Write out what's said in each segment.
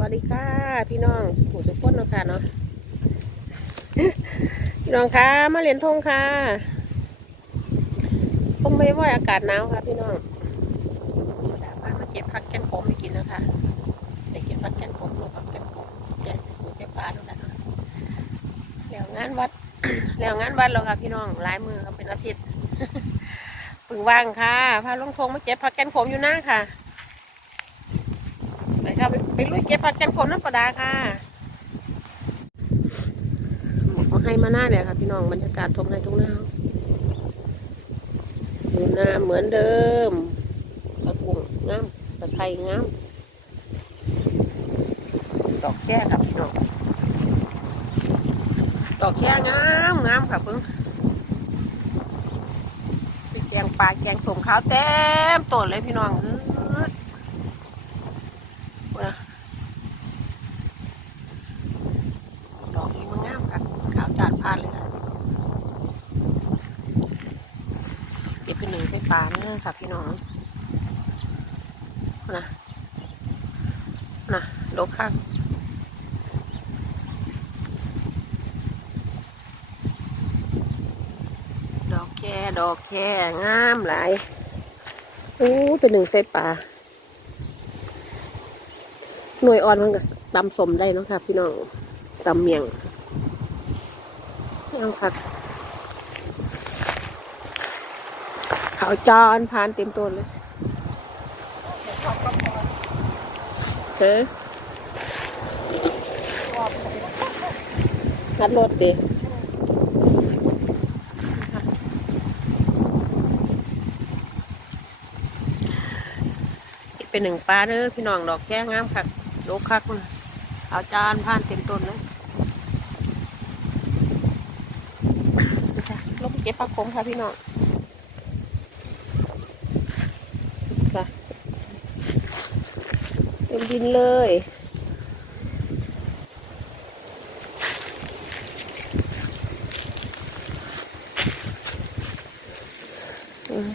วัสดีค่ะ พี่น้องสุขุทุกคนเนาะค่ะเนาะพี่น้องคะมาเรียนทงค่ะทงไม่ไหวอากาศหนาวค่ะ พี่น้องมามาเก็บผักแกนผมไปกินนะคะได้กินผักแกนผมหรือผักแกนผมแกงหมูแกปลาด้วยกันะแล้วงานวัดแล้วงานวัดแล้วค่ะ พี่น้องหลายมือเขาเป็นอาทิตย์ปึงว่างค่ะพาลงทงมาเก็บผักแกนผมอยู่หน้าค่ะ ลุยเก็บผักแกนขมน้ำปลาดาค่ะหมดมาให้มาหน้าเลยค่ะ พี่น้องบรรยากาศทงไห้ทุ่งนาดูหน้าเหมือนเดิมตะกุ่งงามตะไครงามดอกแก้ครับพี่น้องดอกแค่งามงามค่ะเพิ่งไปแกงปลาแกงสมขาวเต็มต้นเลยพี่น้องเออ ว่าดอกนี้มันงามค่ะขาวจานพานเลยค่ะเก็บเป็นหนึ่งใส่ปลาเนี่ยค่ะพี่น้องนะนะดกข้างดอกแค่ดอกแค่งามหลายโอ้เป็นหนึ่งใส่ปลาหน่วยอ่อนมันก็ตำสมได้เนาะค่ะพี่น้องตำเมียง เอาค่ะขาวจอนพานเต็มต้นเลยเฮ้นัดรถดิเป็นหนึ่งปลาเด้อพี่น้องดอกแก้งามค่ะโลคักมันเอาจานผ่านเต็มต้นเลยจ้ะลงไปเก็บปลาคงค่ะพี่น้องค่ะเต็มดินเลย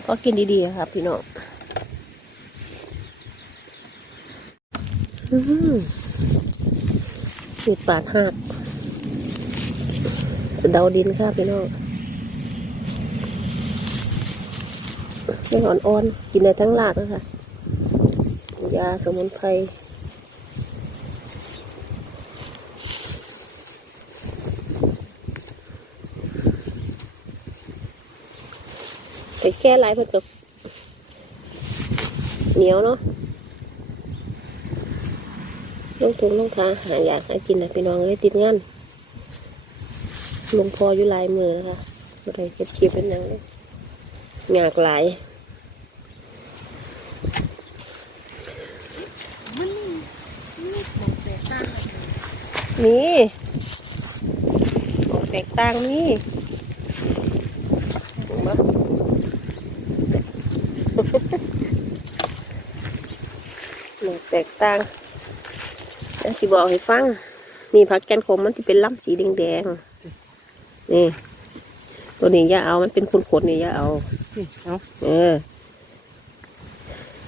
ก็กินดีๆค่ะพี่น้องอืมมีปาดหักสะเดาดินค่ะพี่น้อง ยังอ่อนๆ กินได้ทั้งรากนะคะ ยาสมุนไพรไปแค่ไรเพื่อกับเหนียวเนาะลงทุนลงทาหาอยากหากินนะพี่น้องเลยติดงานลงพออยู่ลายมือนะคะอะไรเก็บคลิปเป็นหยังเลย งากหลายมันนี่มองแตกต่างกันเลยมีของแตกต่างมีเห็นปะมันแตกต่างแล้วที่บอกให้ฟัง นี่ผักแกนขมมันจะเป็นลำสีแดงๆ นี่ ตัวนี้อย่าเอา มันเป็นขนๆนี่อย่าเอานี่ เอาเออ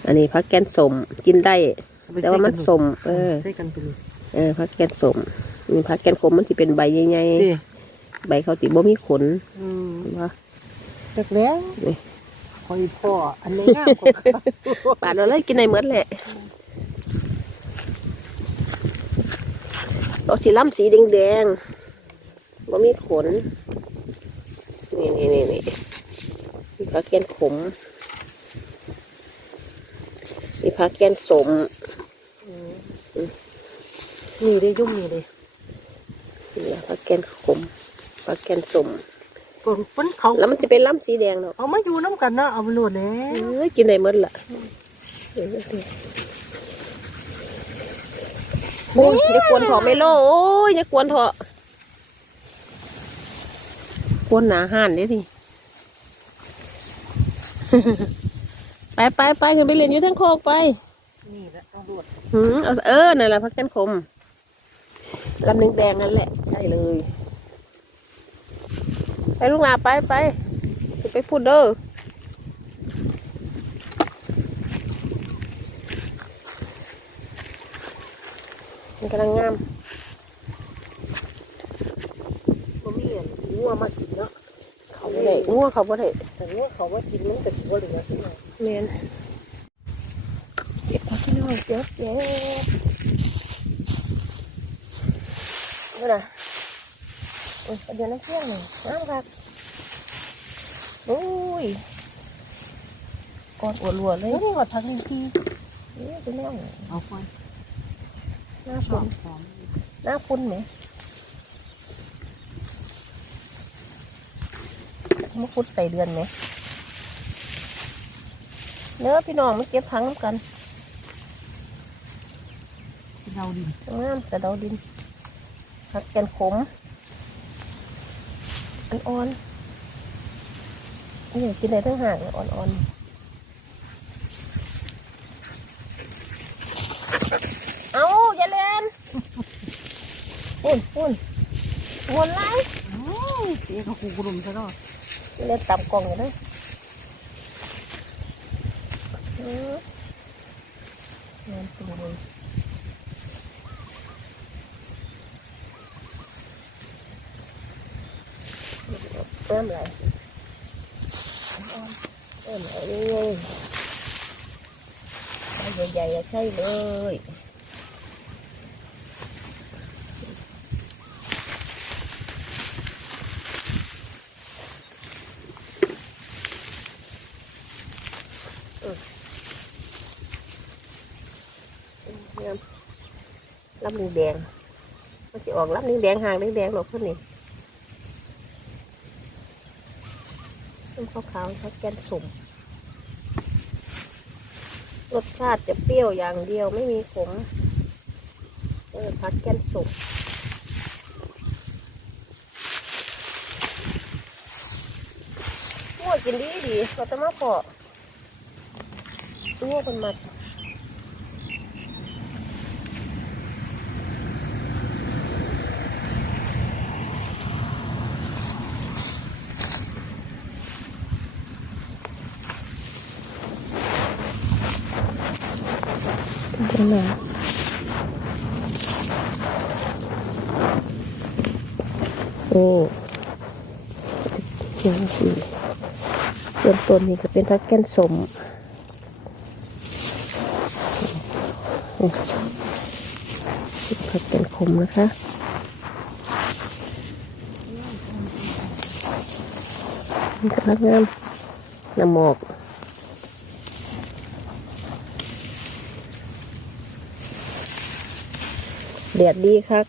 อันนี้ผักแกนสมกินได้เอาไปแต่ว่ามันสมเออใส่กันไปเลยเออผักแกนสมนี่ผักแกนขมมันจะเป็นใบใหญ่ดิๆใบเขาติบ่มีขนอืมเห็นปะแตกแล้วนี่คอยพ่ออันนี้งามกว่าเขาปาดเราเลยกินในเมดแหละดอกสีล่ำสีแดงๆบ่มีขน นี่นี่นี่นี่มี ผักแกนขมมีผักแกนสมนี่ได้ยุ่งนี่เลยนี่ล่ะผักแกนขมผักแกนสมก็มันเขาแล้วมันจะเป็นล่ำสีแดงเนาะเอามาอยู่น้ำกันเนาะเอาไปโหลดแล้เอวอกินได้หมดละโอ้ยอย่ากวนเถอะไม่โลโอ้ยอย่ากวนเถอะกวนหนาห่านเด้ที ไปไปไปขึ้นไปเรียนอยู่ทั้งโคกไป นี่แหละเอาโหลดหืมเอาเออนั่นแหละพักแกนคมลำหนึ่งแดงนั่นแหละ ใช่เลย ไปลูกหลาไปไปไปพูดเด้อมันกำลังงามบ่มีอันงัวมากินเนาะเขาบ่ได้งัวเขาบ่ได้ หัวเขาว่ากินมันก็สิบ่เหลือขึ้นมาแมนเก็บผักพี่น้องเก็บเก็บนี่นะเดี๋ยวน้ำเที่ยงหนึ่งน้ำครับโอ้ยกอดอวดรัวเลยนี่กอดผักนี่ทีนี่เป็นแนวเอาไปหน้าชคุณหน้าคุณไหม มะคุดใส่เดือนไหมเนื้อพี่น้องมาเก็บผังน้ำกันที่เราดินงามกระเดาดินผักแกนขมอันอ่อนนี่กินได้ทั้งหางเลยอ่อนๆ เอาอย่าเล่นปุ่นปุ่นวนไล่อ้าวเสียกับกูกลุ่มซะเนาะอย่า เล่นต่ำกล่องอยู่เลยอืมงามตัวเลยเริ่มเลยเริ่มเลยใหญ่ๆใช่เลย งาม รับนิ้งแดงมันจะออกรับนิ้งแดงห่างนิ้งแดงหรอกเพื่อนนี่ต้นขาวๆเขาแกนสุ่มรสชาติจะเปรี้ยวอย่างเดียวไม่มีขมเออพักแกนสุ่มมั่วกินดีดีเราจะมาพอมั่วคนมา เดี๋ยวนะโอ้ยังสิส่วนต้นนี้ก็เป็นพักแก้นสมผักแก้นขมนะคะมันกำลังงามน้ำหมอก แดดดีครับ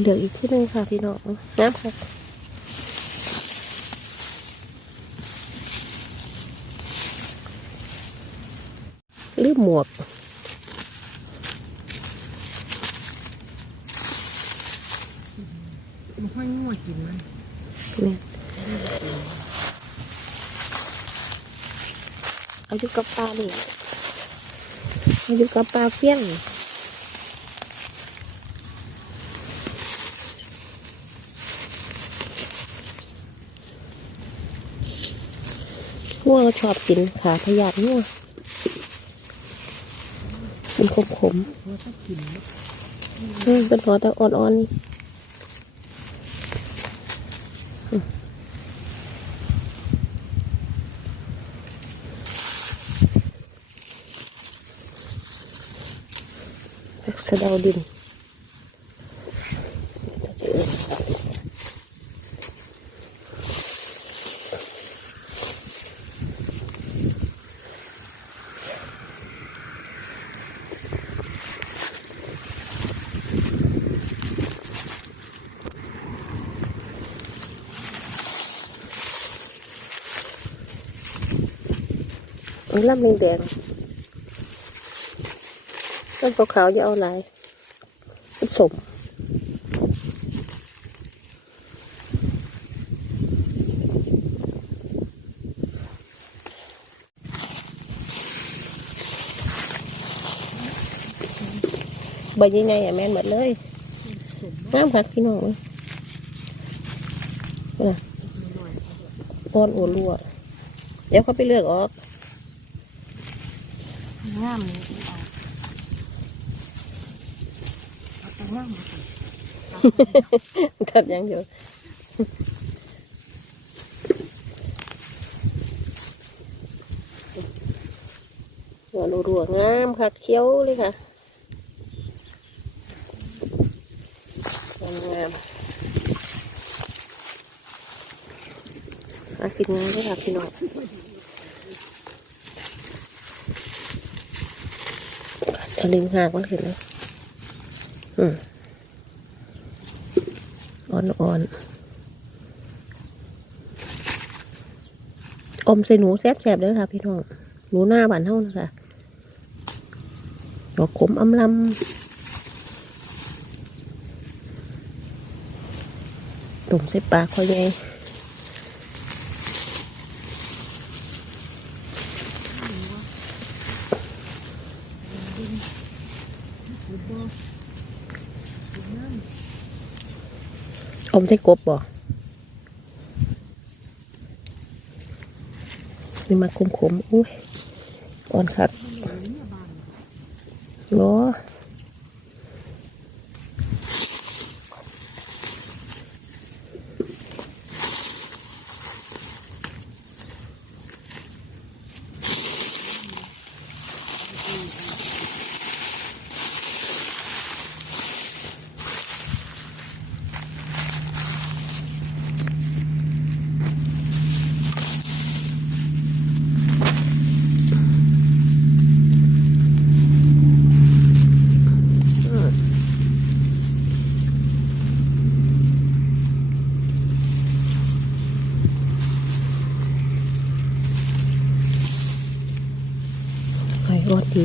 เหลืออีกที่หนึงค่ะพี่น้องน้ำค่ะลืมหมวกมันค่อยงัวกินมันเนี่ยเอาอยู่กับปลาเลยเอาอยู่กับปลาเฟี้ยง งัวชอบกินขาพยาธิงัวเป็นขมขมเพราะถ้ากินๆอืมเป็นหัวแต่อ่อนๆสะเดาวดิน นี่ลำแดงๆล้นขาวๆอยาเอาหลายมัสมใบยี่ไงอะแม่นหมดเลยน้ำผัดพี่น้องอ่อนอ้วนรั่วเดี๋ยวเขาไปเลือกออก งามนี่เอาเอาแต่งามมาสิตัดยังอยู่หัวรัวงามคักเขียวเลยค่ะงามอากินงามเลยค่ะพี่น้องะดึงหากมันขึ้นเลยอืมอ่อนอนๆอมใส่หนูแซ่บๆเลยค่ะ พี่น้องหนูหน้าบานเท่านะคะดอกขมอำลำตุ่มใส่ปลาคอยใหญ่ ดูบ่ดูงาม อมใช่กบบ่นี่มาขมๆอุ้ยอ่อนครับเนาะไอ้รอดดี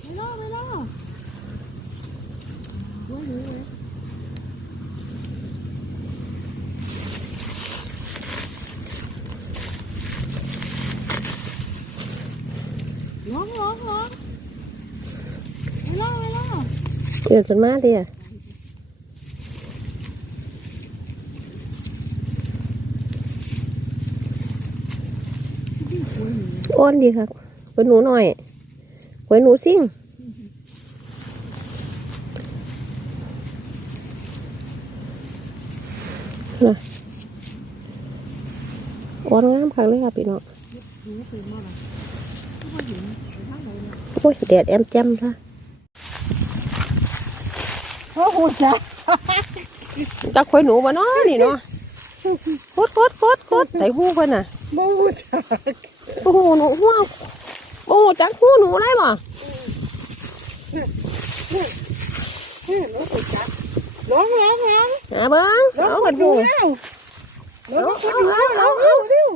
ไม่รอดไม่รอดดูหนูเลยร้องร้องร้องไม่รอดไม่รอด เดี๋ยวจนมาเดียอ้อนดีครับไว้หนูหน่อยไว้หนูซิ่งนะอ้อนงามคักเลยค่ะพี่น้องหนูตื่นมาแล้วก็มาเห็นไปทางไหนเนี่ยโอ้ยแดดแอมแจ่มค่ะ โอ้โหจ้ะจักไว้หนูบ่เนาะนี่เนาะโคตรโคตรโคตรโคตรใส่หูเพิ่นน่ะโอ้โหจ้ะโอ้โหหนูหัวโอ้โหจักหูหนูได้บ่เฮ้ยน้องโอ้จ้ะร้องร้องร้องหาเบิ้งร้องเอากกัดนดูดูแล้วร้องกดดูแล้วเอาเอาเอาเอาเร็ว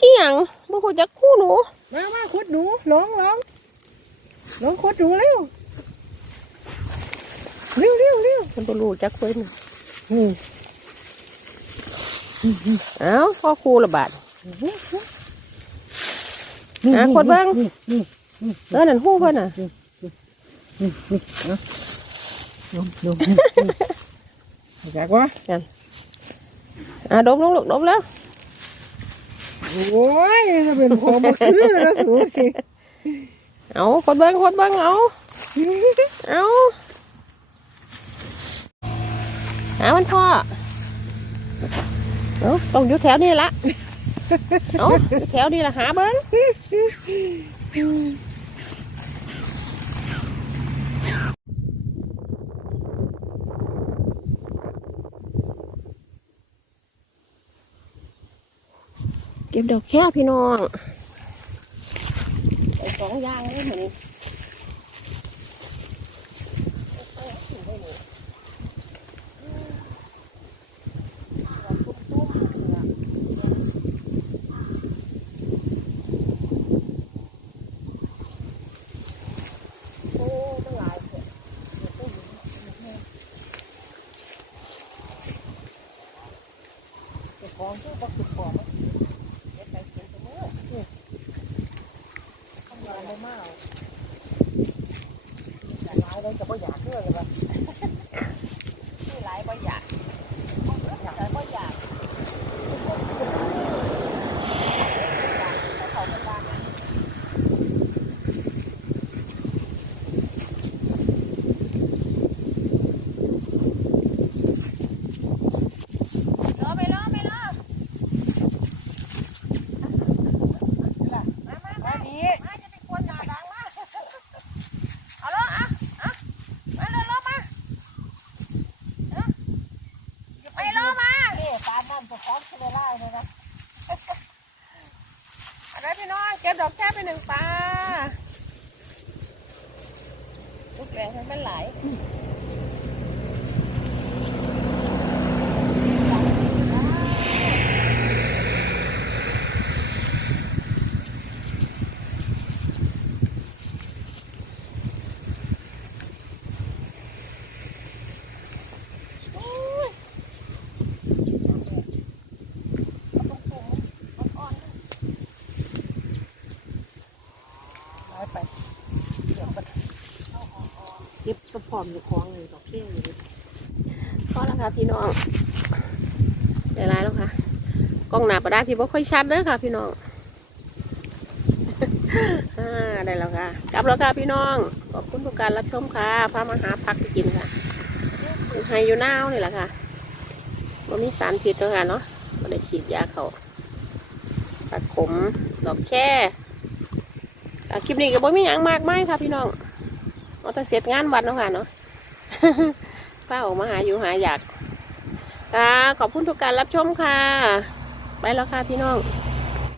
อีหยังบ่ฮู้จักหูหนูมามาคุดหนูร้องร้องร้องคุดหนูเร็ว เร็วเร็วเร็วมันบ่รู้จักเพิ่นอืมเอ้าพ่อครูละบาดอะกดเบิ่งนี่เออนั่นหูเพิ่นน่ะลงลงอยากวะอะดมลงลูกดมแล้วโอ้ยถ้าเป็นพอมาคือแล้วสูงเอาคนเบิ่งคนเบิ่งเอาเอา หามันพ่อเอาต้องอยู่แถวนี้ละเอาอยู่แถวนี้ละหาเบิ่งเก็บดอกแค่พี่น้องใส่สองอย่างเลยเหมือน องที่บ่สุดของเฮ็ดไปกินไปเมื่อทำงานบ่มาเอยากหลายเลยก็บ่อยากเลื่อเลยว่ะไม่หลายบ่อยาก อยากบ่อยาก เขาเป็นบ้านรอไปรอไปรอ มามามาดีมาจะไปกวนหน้าดังมา เอาละอะอะมาเร็วรอมาไปรอมา เอ๊ะตามมันจะฟ้องเวลาเลยนะ อะไรพี่น้องเก็บดอกแค่ ไปหนึ่งปลาลูกแรงให้มันไหลน้อยไป เก็บกระพร้อมอยู่ของเลยดอกเบี้ยอยู่ พอแล้วค่ะพี่น้องเดี๋ยวไรแล้วค่ะ กล้องหนาประดาที่บ่ค่อยชัดเด้อค่ะ พี่น้องอได้แล้วค่ะ กลับแล้วค่ะพี่น้อง ขอบคุณทุกการรับชมค่ะ พามาหาพักไปกินค่ะอยู่ไฮอยู่นาวนี่แหละค่ะบ่มีสารพิษเนาะค่ะเนาะบ่ได้ฉีดยาเขาปัดขม ดอกแค่อะคลิปนี้ก็บ่มีหยังมากไมายค่ะพี่น้องเอาแต่เสร็จงานวัดเนาะค่ะเนาะป้าออกมาหาอยู่หาอยากค่ะขอบคุณทุกการรับชมค่ะ ไปแล้วค่ะพี่น้อง